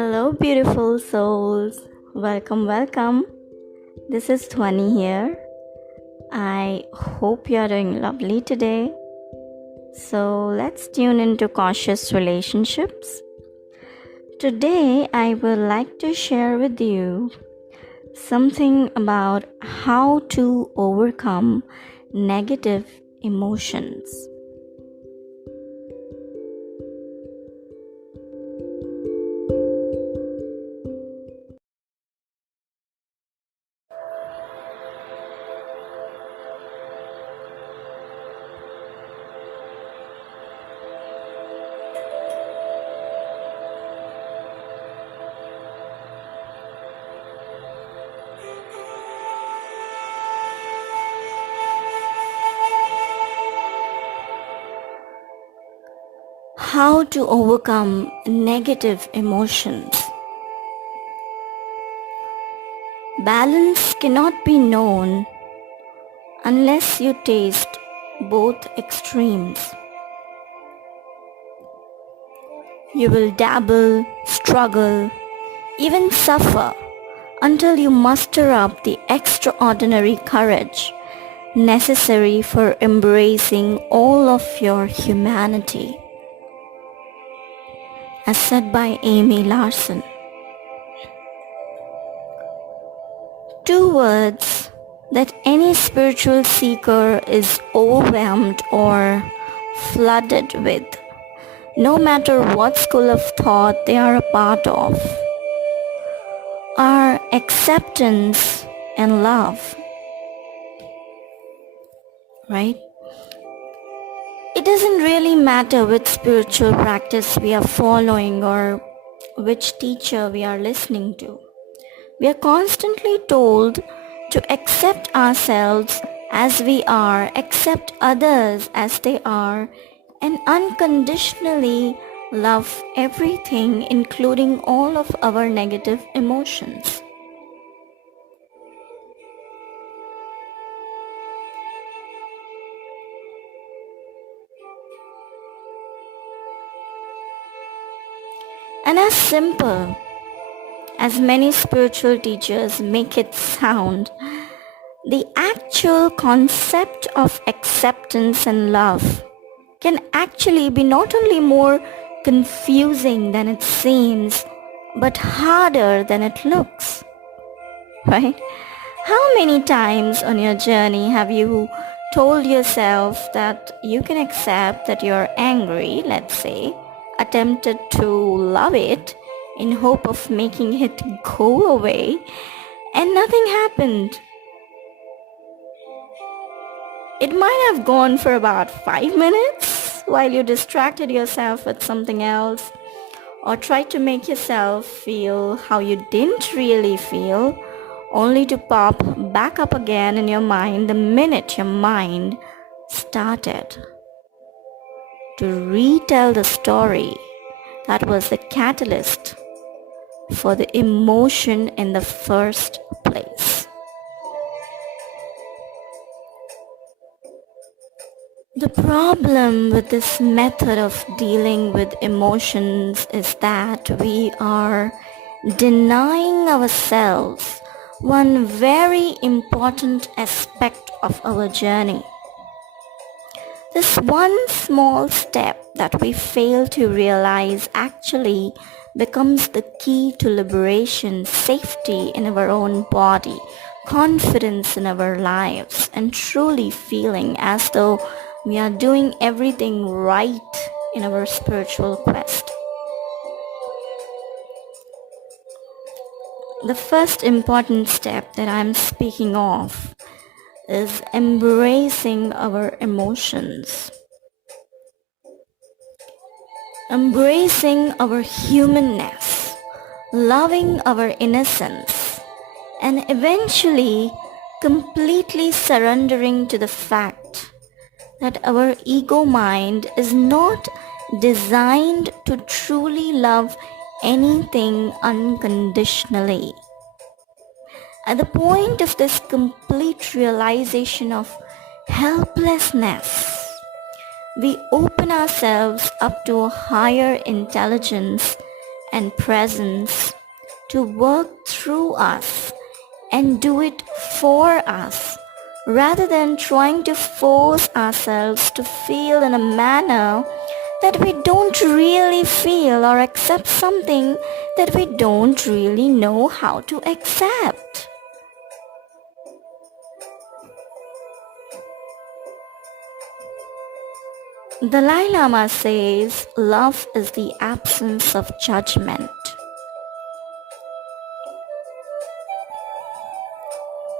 Hello, beautiful souls. Welcome. This is Dhwani here. I hope you are doing lovely today. So, let's tune into Conscious Relationships. Today, I would like to share with you something about how to overcome negative emotions. How to overcome negative emotions. Balance cannot be known unless you taste both extremes. You will dabble, struggle, even suffer until you muster up the extraordinary courage necessary for embracing all of your humanity. As said by Amy Larson. Two words that any spiritual seeker is overwhelmed or flooded with, no matter what school of thought they are a part of, are acceptance and love. Right? It doesn't really matter which spiritual practice we are following or which teacher we are listening to. We are constantly told to accept ourselves as we are, accept others as they are, and unconditionally love everything, including all of our negative emotions. And as simple as many spiritual teachers make it sound, the actual concept of acceptance and love can actually be not only more confusing than it seems, but harder than it looks. Right? How many times on your journey have you told yourself that you can accept that you're angry, let's say, attempted to love it in hope of making it go away, and nothing happened? It might have gone for about 5 minutes while you distracted yourself with something else or tried to make yourself feel how you didn't really feel, only to pop back up again in your mind the minute your mind started to retell the story that was the catalyst for the emotion in the first place. The problem with this method of dealing with emotions is that we are denying ourselves one very important aspect of our journey. This one small step that we fail to realize actually becomes the key to liberation, safety in our own body, confidence in our lives, and truly feeling as though we are doing everything right in our spiritual quest. The first important step that I'm speaking of is embracing our emotions. Embracing our humanness, loving our innocence, and eventually completely surrendering to the fact that our ego mind is not designed to truly love anything unconditionally. At the point of this complete realization of helplessness, we open ourselves up to a higher intelligence and presence to work through us and do it for us, rather than trying to force ourselves to feel in a manner that we don't really feel, or accept something that we don't really know how to accept. Dalai Lama says, love is the absence of judgment.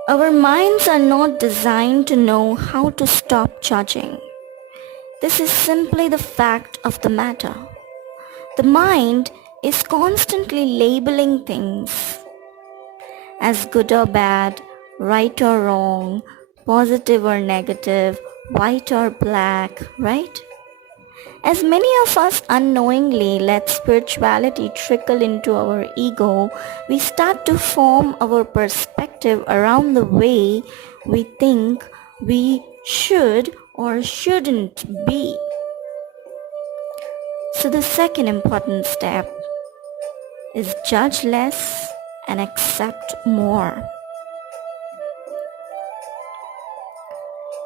Our minds are not designed to know how to stop judging. This is simply the fact of the matter. The mind is constantly labeling things as good or bad, right or wrong, positive or negative, white or black, right? As many of us unknowingly let spirituality trickle into our ego, we start to form our perspective around the way we think we should or shouldn't be. So the second important step is judge less and accept more.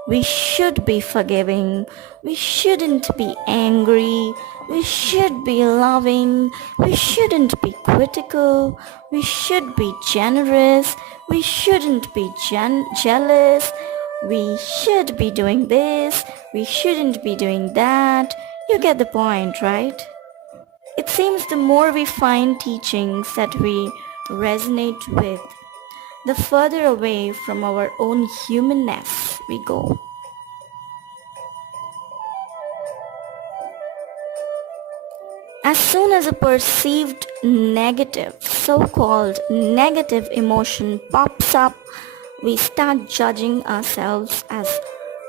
We should be forgiving. We shouldn't be angry. We should be loving. We shouldn't be critical. We should be generous. We shouldn't be jealous. We should be doing this. We shouldn't be doing that. You get the point, right? It seems the more we find teachings that we resonate with, the further away from our own humanness we go. As soon as a perceived negative, so-called negative emotion pops up, we start judging ourselves as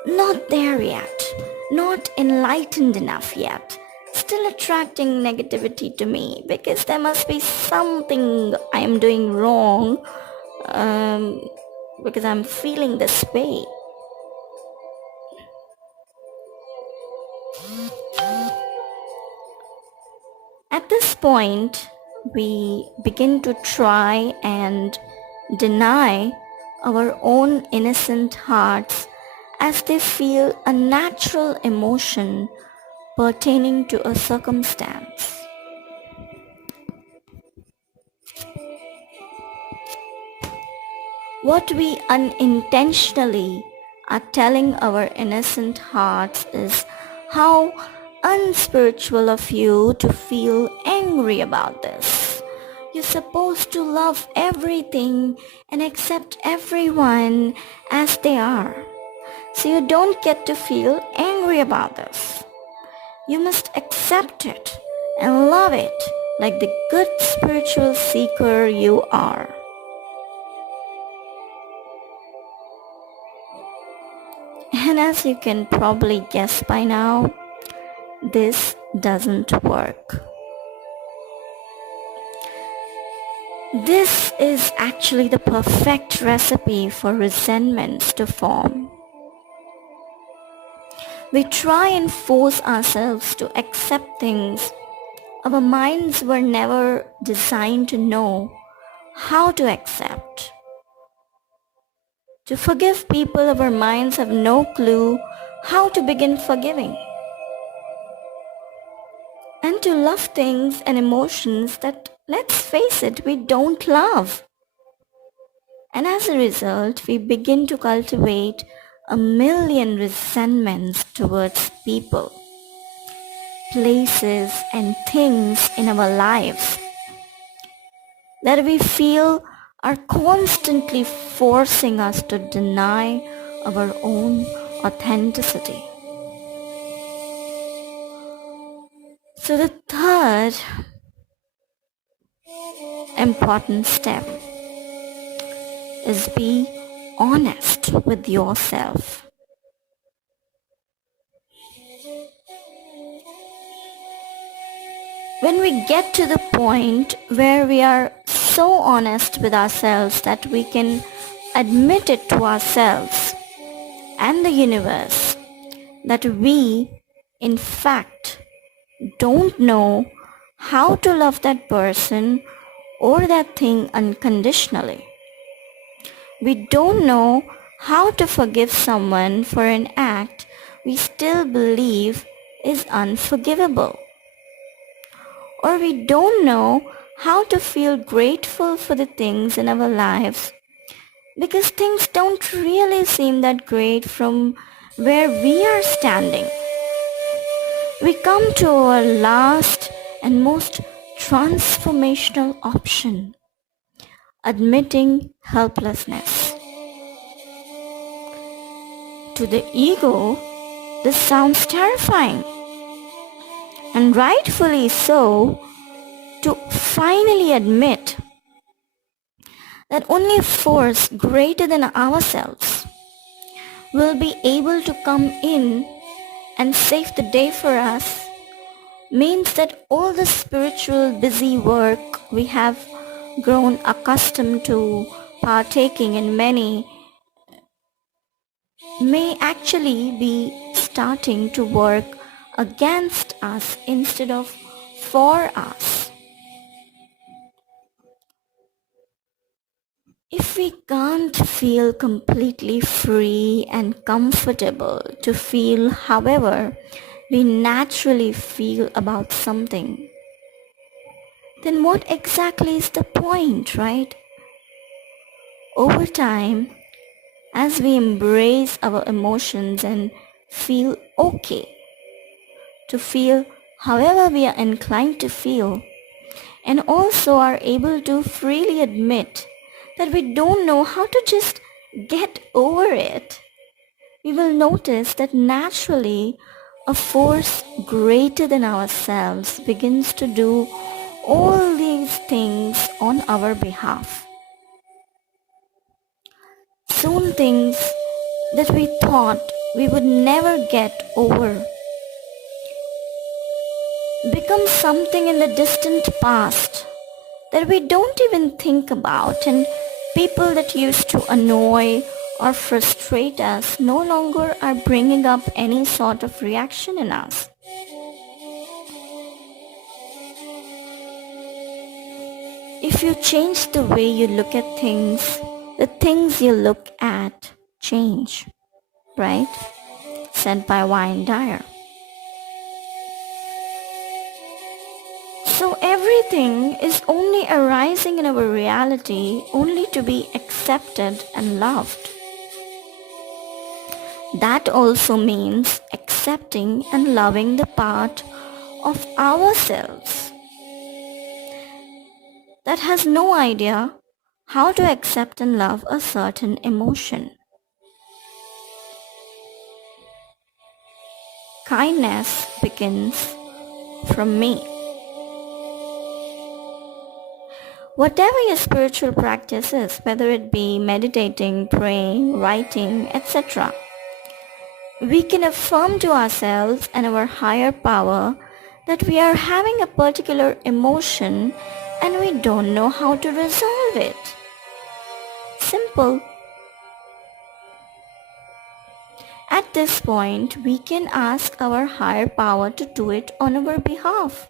not there yet, not enlightened enough yet, still attracting negativity to me because there must be something I am doing wrong, because I'm feeling this way. At this point, we begin to try and deny our own innocent hearts as they feel a natural emotion pertaining to a circumstance. What we unintentionally are telling our innocent hearts is how unspiritual of you to feel angry about this. You're supposed to love everything and accept everyone as they are. So you don't get to feel angry about this. You must accept it and love it like the good spiritual seeker you are. And as you can probably guess by now, this doesn't work. This is actually the perfect recipe for resentments to form. We try and force ourselves to accept things our minds were never designed to know how to accept. To forgive people our minds have no clue how to begin forgiving. And to love things and emotions that, let's face it, we don't love. And as a result, we begin to cultivate a million resentments towards people, places, and things in our lives that we feel are constantly forcing us to deny our own authenticity. So the third important step is be honest with yourself. When we get to the point where we are so honest with ourselves that we can admit it to ourselves and the universe that we, in fact, don't know how to love that person or that thing unconditionally. We don't know how to forgive someone for an act we still believe is unforgivable. Or we don't know how to feel grateful for the things in our lives because things don't really seem that great from where we are standing. We come to our last and most transformational option, admitting helplessness. To the ego, this sounds terrifying, and rightfully so, to finally admit that only a force greater than ourselves will be able to come in and save the day for us means that all the spiritual busy work we have grown accustomed to partaking in many may actually be starting to work against us instead of for us. If we can't feel completely free and comfortable to feel however we naturally feel about something, then what exactly is the point, right? Over time, as we embrace our emotions and feel okay to feel however we are inclined to feel, and also are able to freely admit that we don't know how to just get over it, we will notice that naturally a force greater than ourselves begins to do all these things on our behalf. Soon things that we thought we would never get over become something in the distant past that we don't even think about, and people that used to annoy or frustrate us no longer are bringing up any sort of reaction in us. If you change the way you look at things, the things you look at change, right? Said by Wayne Dyer. So everything is only arising in our reality only to be accepted and loved. That also means accepting and loving the part of ourselves that has no idea how to accept and love a certain emotion. Kindness begins from me. Whatever your spiritual practice is, whether it be meditating, praying, writing, etc., we can affirm to ourselves and our higher power that we are having a particular emotion and we don't know how to resolve it. Simple. At this point, we can ask our higher power to do it on our behalf.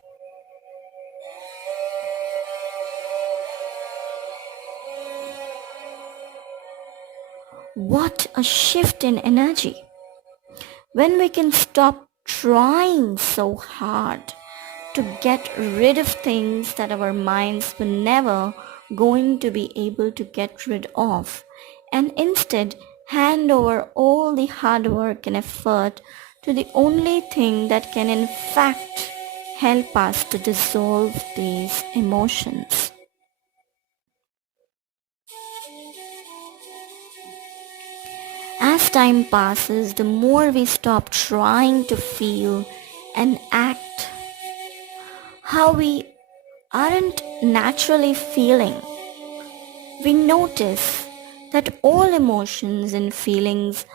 What a shift in energy when we can stop trying so hard to get rid of things that our minds were never going to be able to get rid of, and instead hand over all the hard work and effort to the only thing that can in fact help us to dissolve these emotions. As time passes, the more we stop trying to feel and act how we aren't naturally feeling, we notice that all emotions and feelings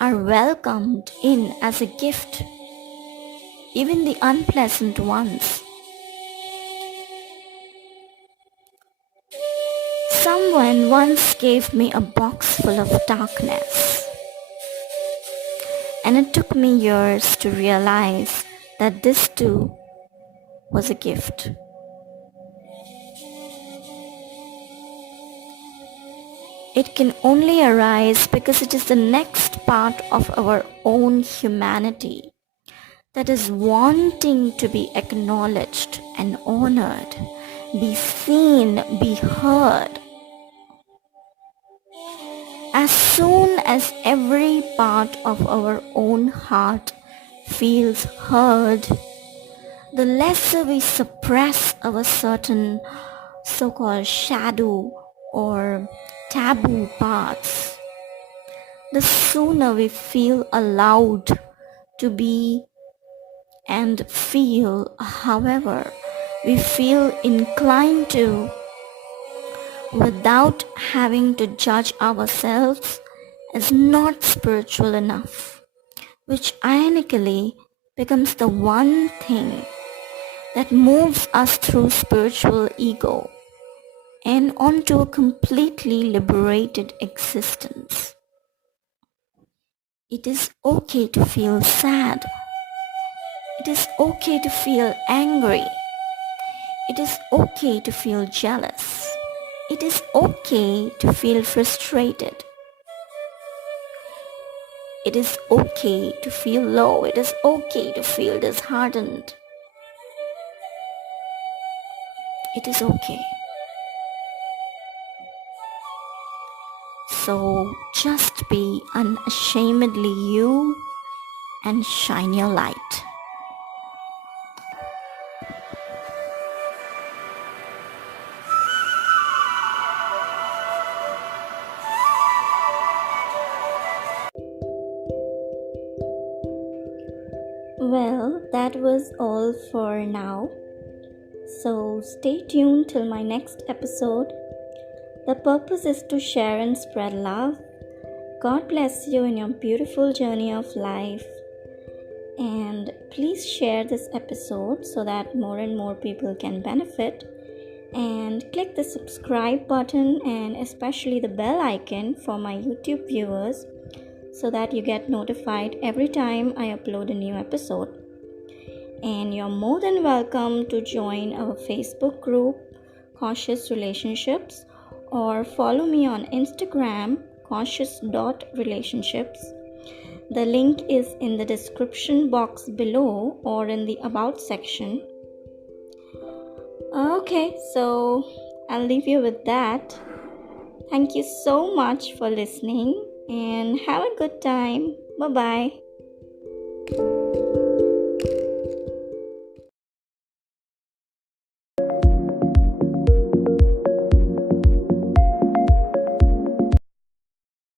are welcomed in as a gift, even the unpleasant ones. Someone once gave me a box full of darkness, and it took me years to realize that this too was a gift. It can only arise because it is the next part of our own humanity that is wanting to be acknowledged and honored, be seen, be heard. As soon as every part of our own heart feels heard, the lesser we suppress our certain so-called shadow or taboo parts, the sooner we feel allowed to be and feel however we feel inclined to, without having to judge ourselves as not spiritual enough, which ironically becomes the one thing that moves us through spiritual ego and onto a completely liberated existence. It is okay to feel sad. It is okay to feel angry. It is okay to feel jealous. It is okay to feel frustrated. It is okay to feel low. It is okay to feel disheartened. It is okay. So just be unashamedly you and shine your light. Well, that was all for now. So stay tuned till my next episode. The purpose is to share and spread love. God bless you in your beautiful journey of life. And please share this episode so that more and more people can benefit. And click the subscribe button and especially the bell icon for my YouTube viewers so that you get notified every time I upload a new episode. And you're more than welcome to join our Facebook group, Conscious.Relationships, or follow me on Instagram, Conscious.Relationships. The link is in the description box below or in the About section. Okay, so I'll leave you with that. Thank you so much for listening and have a good time. Bye-bye.